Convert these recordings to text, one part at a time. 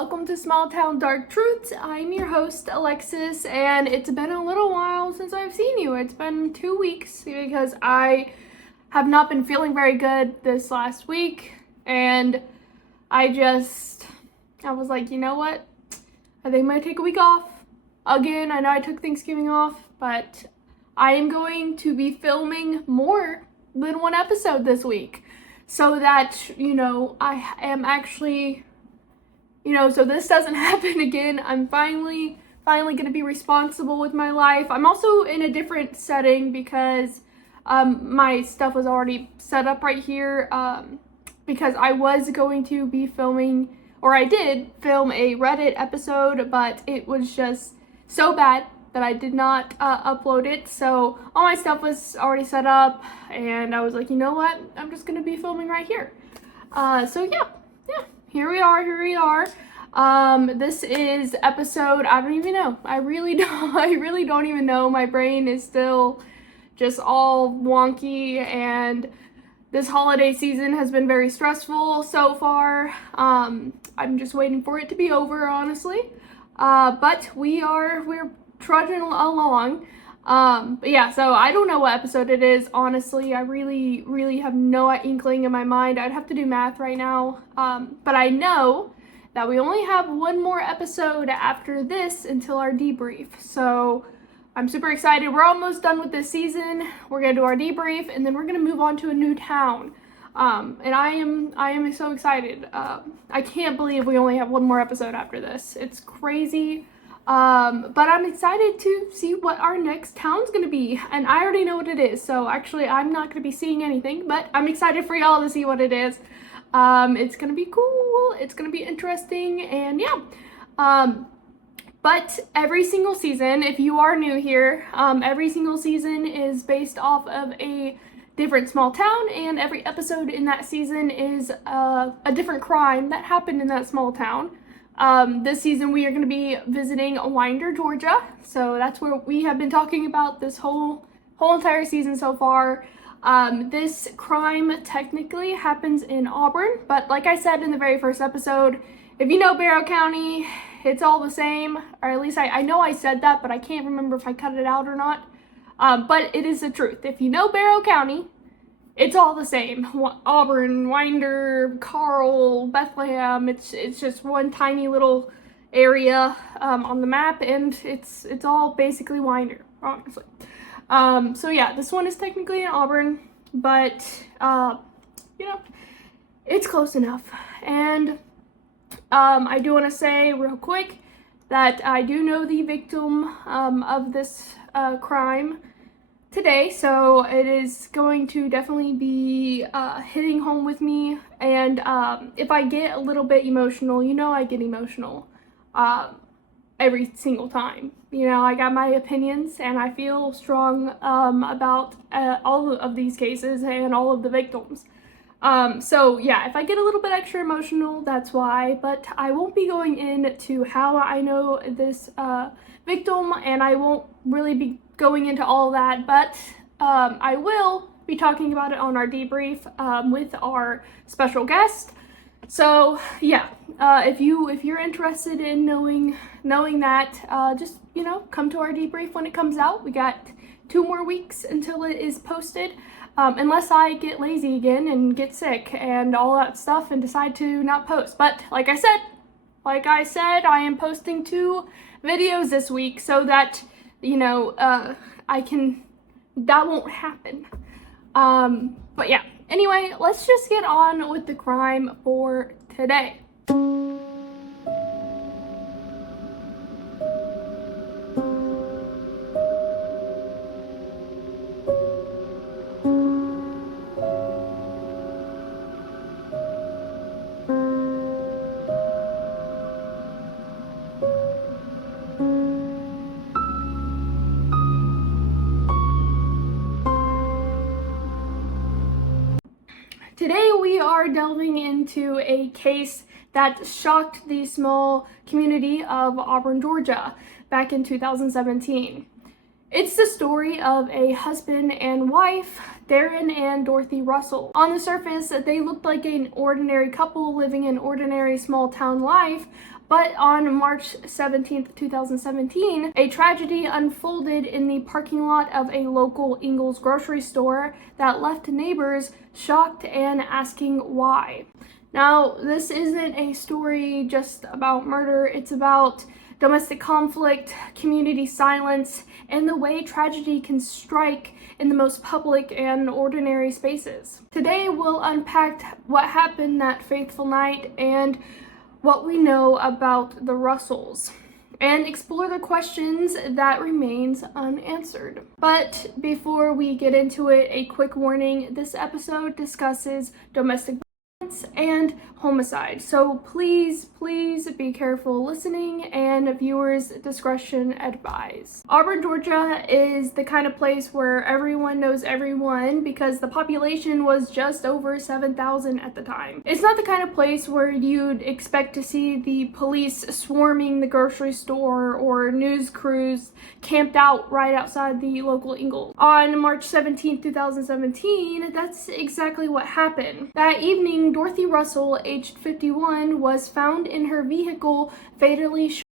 welcome to Small Town Dark Truths. I'm your host, Alexis, and it's been a little while since I've seen you. It's been 2 weeks because I have not been feeling very good this last week, and I was like, you know what? I think I'm gonna take a week off. Again, I know I took Thanksgiving off, but I am going to be filming more than one episode this week so that, I am actually, so this doesn't happen again. I'm finally going to be responsible with my life. I'm also in a different setting because my stuff was already set up right here because I was going to be filming, or I did film a Reddit episode, but it was just so bad that I did not upload it. So all my stuff was already set up, and I was like, you know what? I'm just gonna be filming right here. So yeah, here we are. This is episode, I don't even know. I really don't even know. My brain is still just all wonky, and this holiday season has been very stressful so far. I'm just waiting for it to be over, honestly. But we're trudging along. But yeah, so I don't know what episode it is, honestly. I really have no inkling in my mind. I'd have to do math right now. But I know that we only have one more episode after this until our debrief. So I'm super excited. We're almost done with this season. We're gonna do our debrief, and then we're gonna move on to a new town. And I am so excited. I can't believe we only have one more episode after this. It's crazy. But I'm excited to see what our next town's gonna be, and I already know what it is, so actually I'm not gonna be seeing anything, but I'm excited for y'all to see what it is. It's gonna be cool, it's gonna be interesting, and yeah. But every single season, if you are new here, every single season is based off of a different small town, and every episode in that season is a different crime that happened in that small town. This season we are going to be visiting Winder, Georgia, so that's where we have been talking about this whole entire season so far. This crime technically happens in Auburn, but like I said in the very first episode, if you know Barrow County, it's all the same, or at least I know I said that, but I can't remember if I cut it out or not. But it is the truth. If you know Barrow County, it's all the same. Auburn, Winder, Carl, Bethlehem, it's just one tiny little area on the map, and it's all basically Winder, honestly. So yeah, this one is technically in Auburn, but it's close enough. And I do want to say real quick that I do know the victim of this crime today, so it is going to definitely be hitting home with me. And if I get a little bit emotional, I get emotional every single time. I got my opinions, and I feel strong about all of these cases and all of the victims. So yeah, if I get a little bit extra emotional, that's why, but I won't be going into how I know this victim, and I won't really be going into all that, but I will be talking about it on our debrief with our special guest. So yeah, if you're interested in knowing that, just come to our debrief when it comes out. We got 2 more weeks until it is posted, unless I get lazy again and get sick and all that stuff and decide to not post. But like I said, I am posting 2 videos this week so that that won't happen. But yeah, anyway, let's just get on with the crime for today. Today we are delving into a case that shocked the small community of Auburn, Georgia back in 2017. It's the story of a husband and wife, Darren and Dorothy Russell. On the surface, they looked like an ordinary couple living an ordinary small town life, but on March 17th, 2017, a tragedy unfolded in the parking lot of a local Ingles grocery store that left neighbors shocked and asking why. Now, this isn't a story just about murder, it's about domestic conflict, community silence, and the way tragedy can strike in the most public and ordinary spaces. Today, we'll unpack what happened that fateful night and what we know about the Russells, and explore the questions that remains unanswered. But before we get into it, a quick warning: this episode discusses domestic violence and homicide, so please be careful listening, and viewers' discretion advised. Auburn, Georgia is the kind of place where everyone knows everyone because the population was just over 7,000 at the time. It's not the kind of place where you'd expect to see the police swarming the grocery store or news crews camped out right outside the local Ingles. On March 17, 2017, that's exactly what happened. That evening, Dorothy Russell, aged 51, was found in her vehicle fatally shot,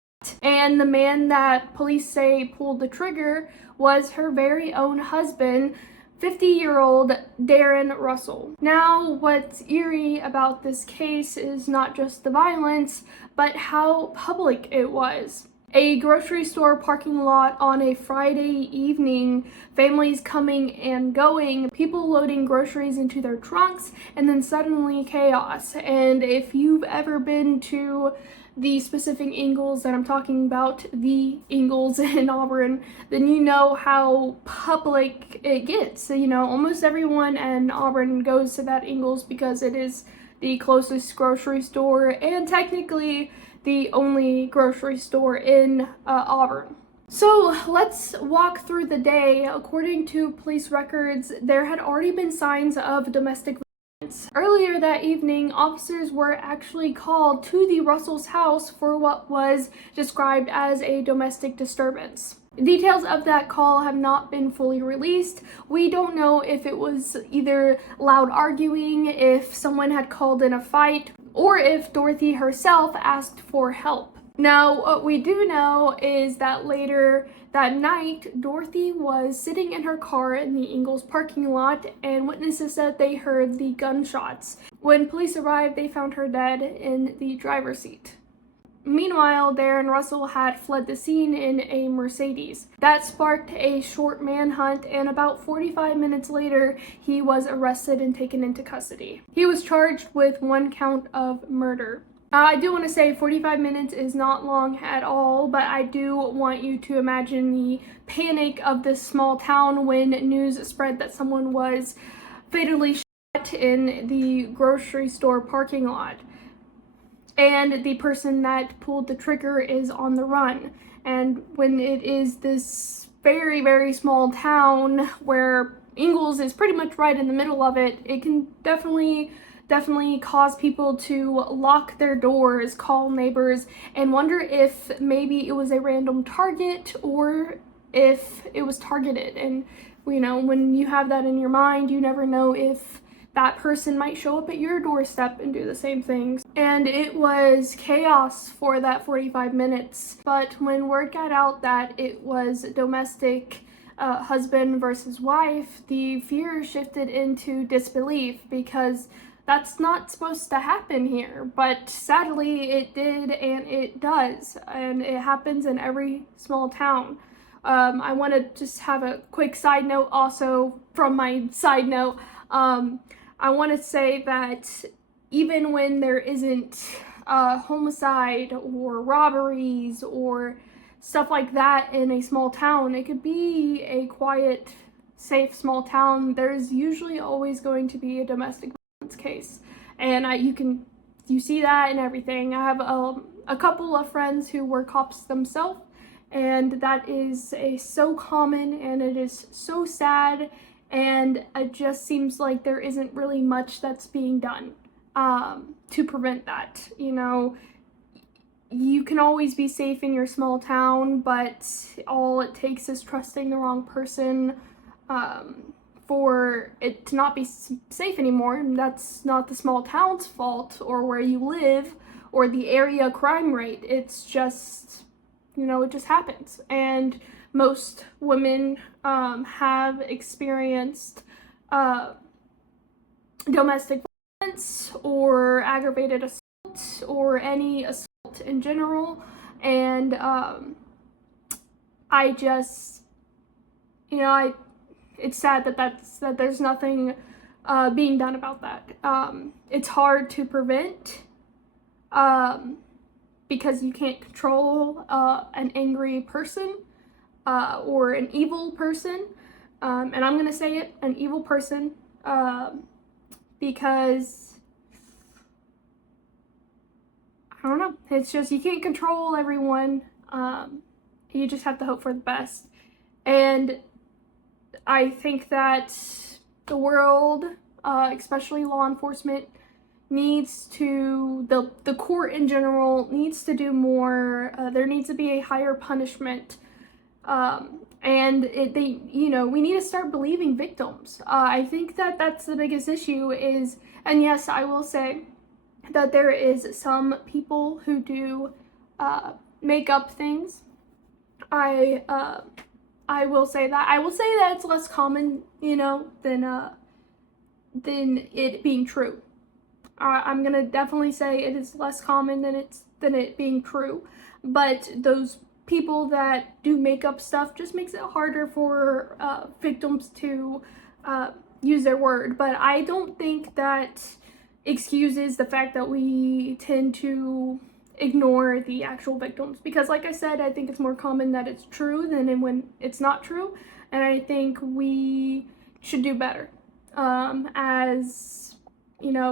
and the man that police say pulled the trigger was her very own husband, 50-year-old Darren Russell. Now, what's eerie about this case is not just the violence, but how public it was. A grocery store parking lot on a Friday evening, families coming and going, people loading groceries into their trunks, and then suddenly chaos. And if you've ever been to the specific Ingles that I'm talking about, the Ingles in Auburn, then you know how public it gets. So, almost everyone in Auburn goes to that Ingles because it is the closest grocery store and technically the only grocery store in Auburn. So let's walk through the day. According to police records, there had already been signs of domestic violence. Earlier that evening, officers were actually called to the Russell's house for what was described as a domestic disturbance. Details of that call have not been fully released. We don't know if it was either loud arguing, if someone had called in a fight, or if Dorothy herself asked for help. Now, what we do know is that later that night, Dorothy was sitting in her car in the Ingles parking lot, and witnesses said they heard the gunshots. When police arrived, they found her dead in the driver's seat. Meanwhile, Darren Russell had fled the scene in a Mercedes. That sparked a short manhunt, and about 45 minutes later, he was arrested and taken into custody. He was charged with 1 count of murder. I do want to say 45 minutes is not long at all, but I do want you to imagine the panic of this small town when news spread that someone was fatally shot in the grocery store parking lot. And the person that pulled the trigger is on the run. And when it is this very, very small town where Ingles is pretty much right in the middle of it, it can definitely cause people to lock their doors, call neighbors, and wonder if maybe it was a random target or if it was targeted. And, when you have that in your mind, you never know if that person might show up at your doorstep and do the same things. And it was chaos for that 45 minutes. But when word got out that it was domestic husband versus wife, the fear shifted into disbelief because that's not supposed to happen here. But sadly, it did, and it does. And it happens in every small town. I want to just have a quick side note also from my side note. I want to say that even when there isn't homicide or robberies or stuff like that in a small town, it could be a quiet, safe small town. There's usually always going to be a domestic violence case, and you see that in everything. I have a couple of friends who were cops themselves, and that is so common, and it is so sad. And it just seems like there isn't really much that's being done to prevent that. you can always be safe in your small town, but all it takes is trusting the wrong person for it to not be safe anymore. And that's not the small town's fault or where you live or the area crime rate. It's just, it just happens. And most women have experienced domestic violence or aggravated assault or any assault in general, and I just, it's sad that there's nothing being done about that. It's hard to prevent because you can't control an angry person or an evil person, and I'm gonna say it, an evil person, because I don't know. It's just, you can't control everyone. You just have to hope for the best. And I think that the world, especially law enforcement, needs to, the court in general needs to do more. There needs to be a higher punishment. And we need to start believing victims. I think that that's the biggest issue is, and yes, I will say that there is some people who do make up things. I will say that. I will say that it's less common, than it being true. I'm gonna definitely say it is less common than it being true. But those people that do make up stuff just makes it harder for victims to use their word. But I don't think that excuses the fact that we tend to ignore the actual victims, because like I said, I think it's more common that it's true than when it's not true, and I think we should do better as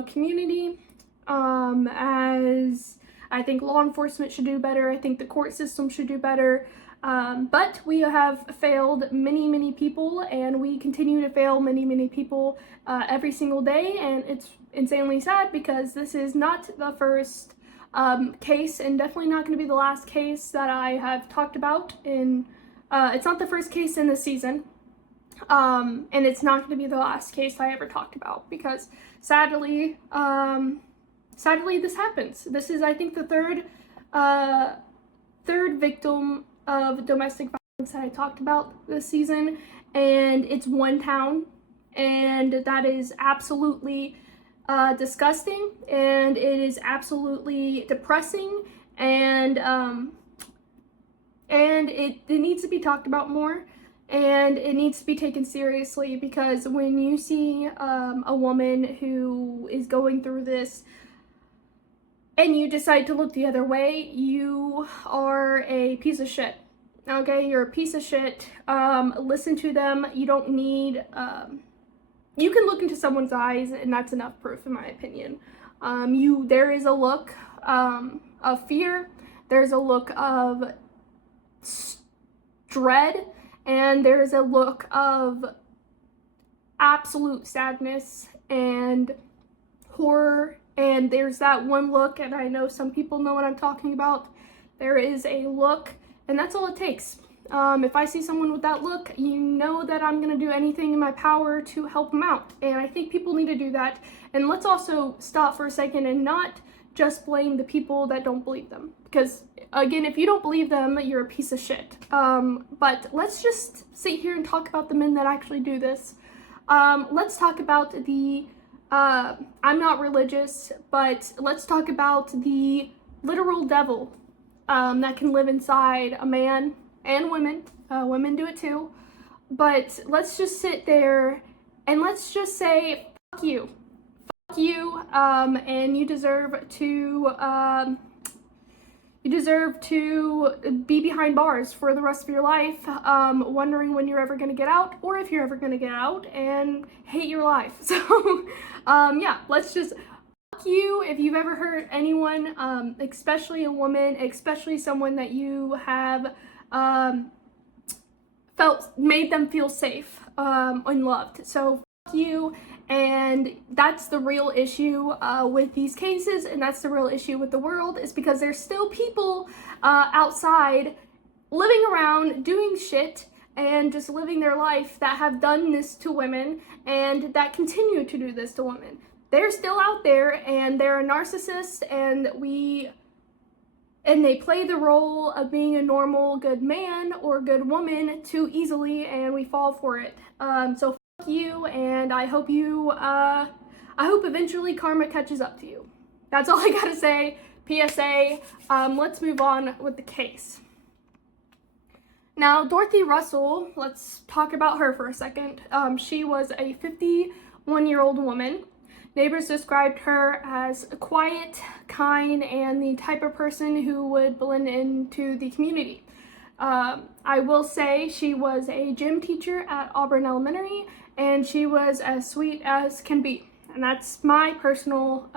community, as I think law enforcement should do better. I think the court system should do better. But we have failed many people, and we continue to fail many people every single day, and it's insanely sad because this is not the first case, and definitely not going to be the last case that I have talked about in, it's not the first case in this season, and it's not going to be the last case I ever talked about, because sadly this happens. This is, I think, the third victim of domestic violence that I talked about this season, and it's one town, and that is absolutely disgusting, and it is absolutely depressing, and it needs to be talked about more, and it needs to be taken seriously, because when you see a woman who is going through this and you decide to look the other way, you are a piece of shit. Okay, you're a piece of shit. Listen to them. You don't need, you can look into someone's eyes, and that's enough proof, in my opinion. There is a look of fear, there's a look of dread, and there's a look of absolute sadness and horror. And there's that one look, and I know some people know what I'm talking about. There is a look, and that's all it takes. If I see someone with that look, you know that I'm gonna do anything in my power to help them out. And I think people need to do that. And let's also stop for a second and not just blame the people that don't believe them. Because, again, if you don't believe them, you're a piece of shit. But let's just sit here and talk about the men that actually do this. Let's talk about the I'm not religious, but let's talk about the literal devil that can live inside a man and women. Women do it too. But let's just sit there and let's just say, fuck you. Fuck you, and you deserve to be behind bars for the rest of your life, wondering when you're ever going to get out, or if you're ever going to get out, and hate your life. So, yeah, let's just, fuck you if you've ever hurt anyone, especially a woman, especially someone that you have made them feel safe and loved. So, fuck you, And that's the real issue with these cases, and that's the real issue with the world, is because there's still people outside living around doing shit and just living their life that have done this to women and that continue to do this to women. They're still out there, and they're a narcissist, and they play the role of being a normal good man or good woman too easily, and we fall for it. So fuck you, and I hope eventually karma catches up to you. That's all I gotta say. PSA. Let's move on with the case. Now, Dorothy Russell, let's talk about her for a second. She was a 51-year-old woman. Neighbors described her as quiet, kind, and the type of person who would blend into the community. I will say she was a gym teacher at Auburn Elementary, and she was as sweet as can be. And that's my personal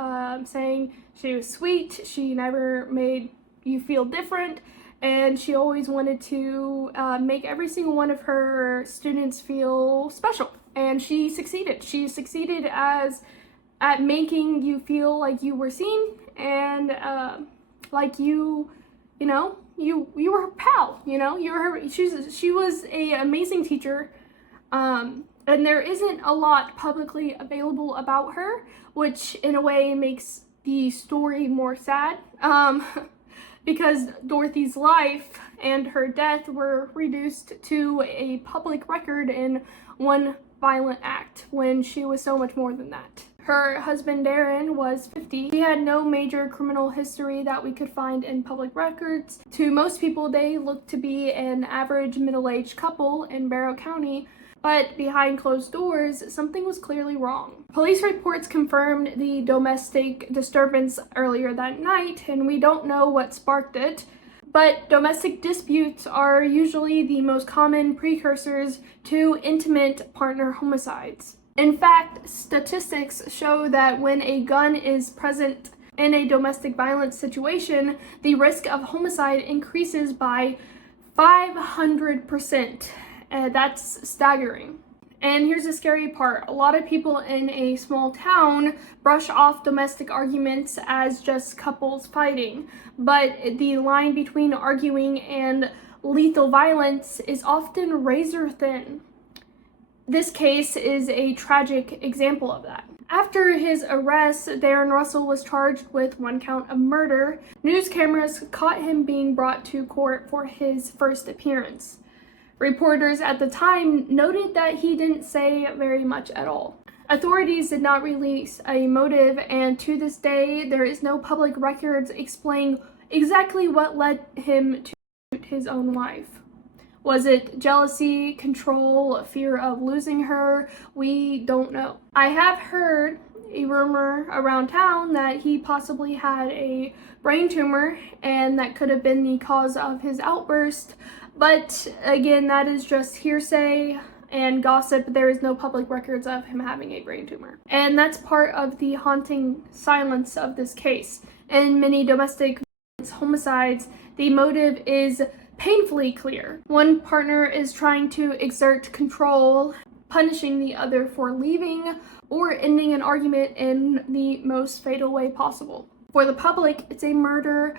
saying. She was sweet. She never made you feel different, and she always wanted to make every single one of her students feel special. And she succeeded. She succeeded at making you feel like you were seen, and like you were her pal. You were her. She was a amazing teacher, and there isn't a lot publicly available about her, which in a way makes the story more sad, because Dorothy's life and her death were reduced to a public record in one violent act when she was so much more than that. Her husband Darren was 50. He had no major criminal history that we could find in public records. To most people, they looked to be an average middle-aged couple in Barrow County, but behind closed doors, something was clearly wrong. Police reports confirmed the domestic disturbance earlier that night, and we don't know what sparked it. But domestic disputes are usually the most common precursors to intimate partner homicides. In fact, statistics show that when a gun is present in a domestic violence situation, the risk of homicide increases by 500%. That's staggering. And here's the scary part. A lot of people in a small town brush off domestic arguments as just couples fighting, but the line between arguing and lethal violence is often razor thin. This case is a tragic example of that. After his arrest, Darren Russell was charged with 1 count of murder. News cameras caught him being brought to court for his first appearance. Reporters at the time noted that he didn't say very much at all. Authorities did not release a motive, and to this day, there is no public records explaining exactly what led him to shoot his own wife. Was it jealousy, control, fear of losing her? We don't know. I have heard a rumor around town that he possibly had a brain tumor, and that could have been the cause of his outburst. But again, that is just hearsay and gossip. There is no public records of him having a brain tumor. And that's part of the haunting silence of this case. In many domestic homicides, the motive is painfully clear. One partner is trying to exert control, punishing the other for leaving, or ending an argument in the most fatal way possible. For the public, it's a murder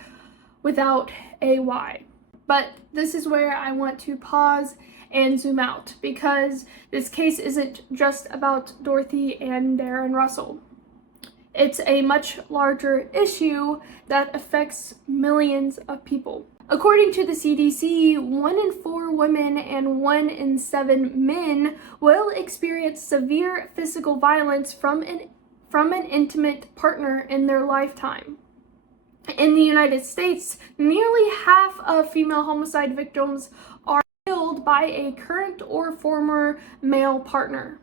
without a why. But this is where I want to pause and zoom out, because this case isn't just about Dorothy and Darren Russell. It's a much larger issue that affects millions of people. According to the CDC, 1 in 4 women and 1 in 7 men will experience severe physical violence from an intimate partner in their lifetime. In the United States, nearly half of female homicide victims are killed by a current or former male partner.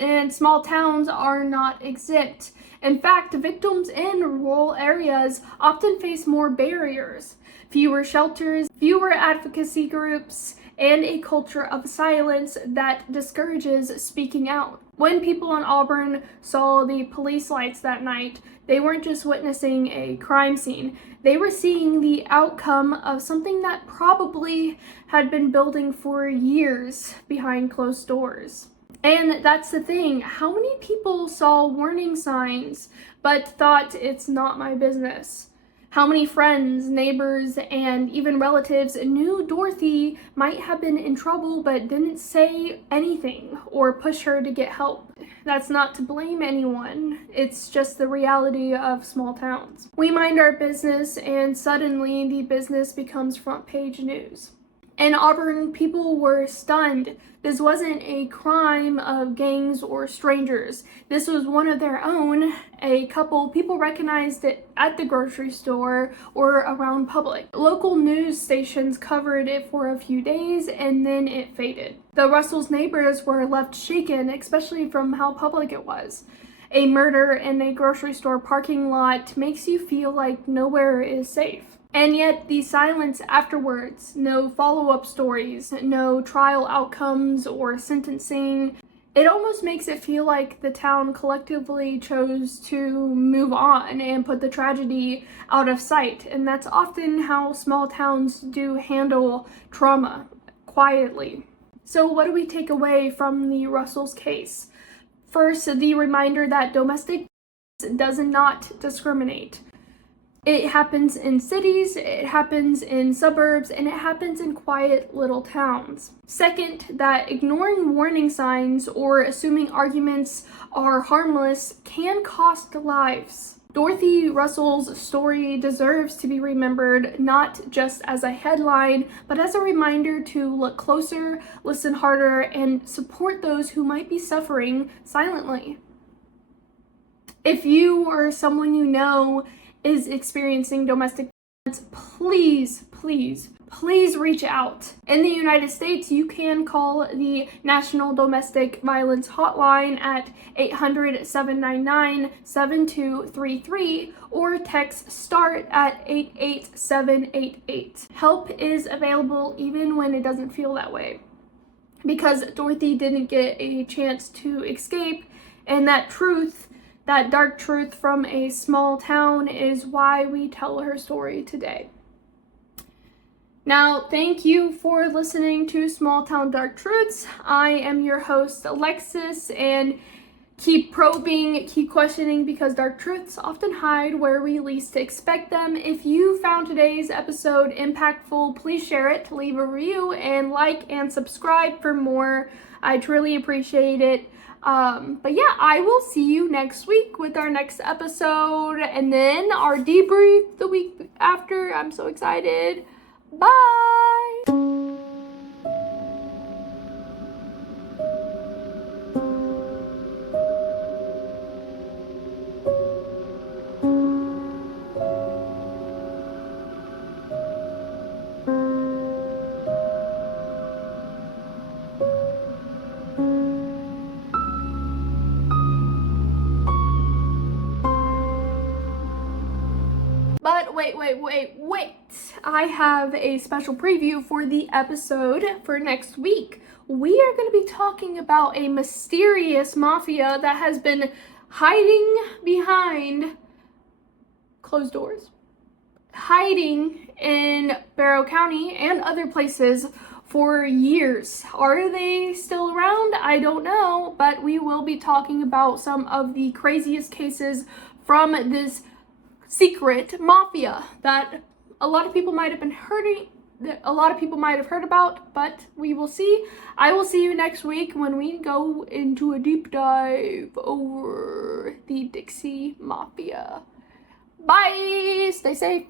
And small towns are not exempt. In fact, victims in rural areas often face more barriers, fewer shelters, fewer advocacy groups, and a culture of silence that discourages speaking out. When people in Auburn saw the police lights that night, they weren't just witnessing a crime scene. They were seeing the outcome of something that probably had been building for years behind closed doors. And that's the thing. How many people saw warning signs but thought it's not my business? How many friends, neighbors, and even relatives knew Dorothy might have been in trouble but didn't say anything or push her to get help? That's not to blame anyone. It's just the reality of small towns. We mind our business and suddenly the business becomes front page news. In Auburn, people were stunned. This wasn't a crime of gangs or strangers. This was one of their own, a couple. People recognized it at the grocery store or around public. Local news stations covered it for a few days and then it faded. The Russells' neighbors were left shaken, especially from how public it was. A murder in a grocery store parking lot makes you feel like nowhere is safe. And yet the silence afterwards, no follow-up stories, no trial outcomes or sentencing, it almost makes it feel like the town collectively chose to move on and put the tragedy out of sight. And that's often how small towns do handle trauma, quietly. So what do we take away from the Russells case? First, the reminder that domestic does not discriminate. It happens in cities, it happens in suburbs, and it happens in quiet little towns. Second, that ignoring warning signs or assuming arguments are harmless can cost lives. Dorothy Russell's story deserves to be remembered not just as a headline, but as a reminder to look closer, listen harder, and support those who might be suffering silently. If you or someone you know is experiencing domestic violence, please reach out. In the United States, you can call the National Domestic Violence Hotline at 800-799-7233 or text START at 88788. Help is available even when it doesn't feel that way, because Dorothy didn't get a chance to escape, and that dark truth from a small town is why we tell her story today. Now, thank you for listening to Small Town Dark Truths. I am your host, Alexis, and keep probing, keep questioning, because dark truths often hide where we least expect them. If you found today's episode impactful, please share it, leave a review, and like and subscribe for more. I truly appreciate it. But yeah, I will see you next week with our next episode and then our debrief the week after. I'm so excited. Bye! But wait. I have a special preview for the episode for next week. We are going to be talking about a mysterious mafia that has been hiding behind closed doors, hiding in Barrow County and other places for years. Are they still around? I don't know, but we will be talking about some of the craziest cases from this secret mafia that a lot of people might have heard about, but we will see. I will see you next week when we go into a deep dive over the Dixie Mafia. Bye! Stay safe.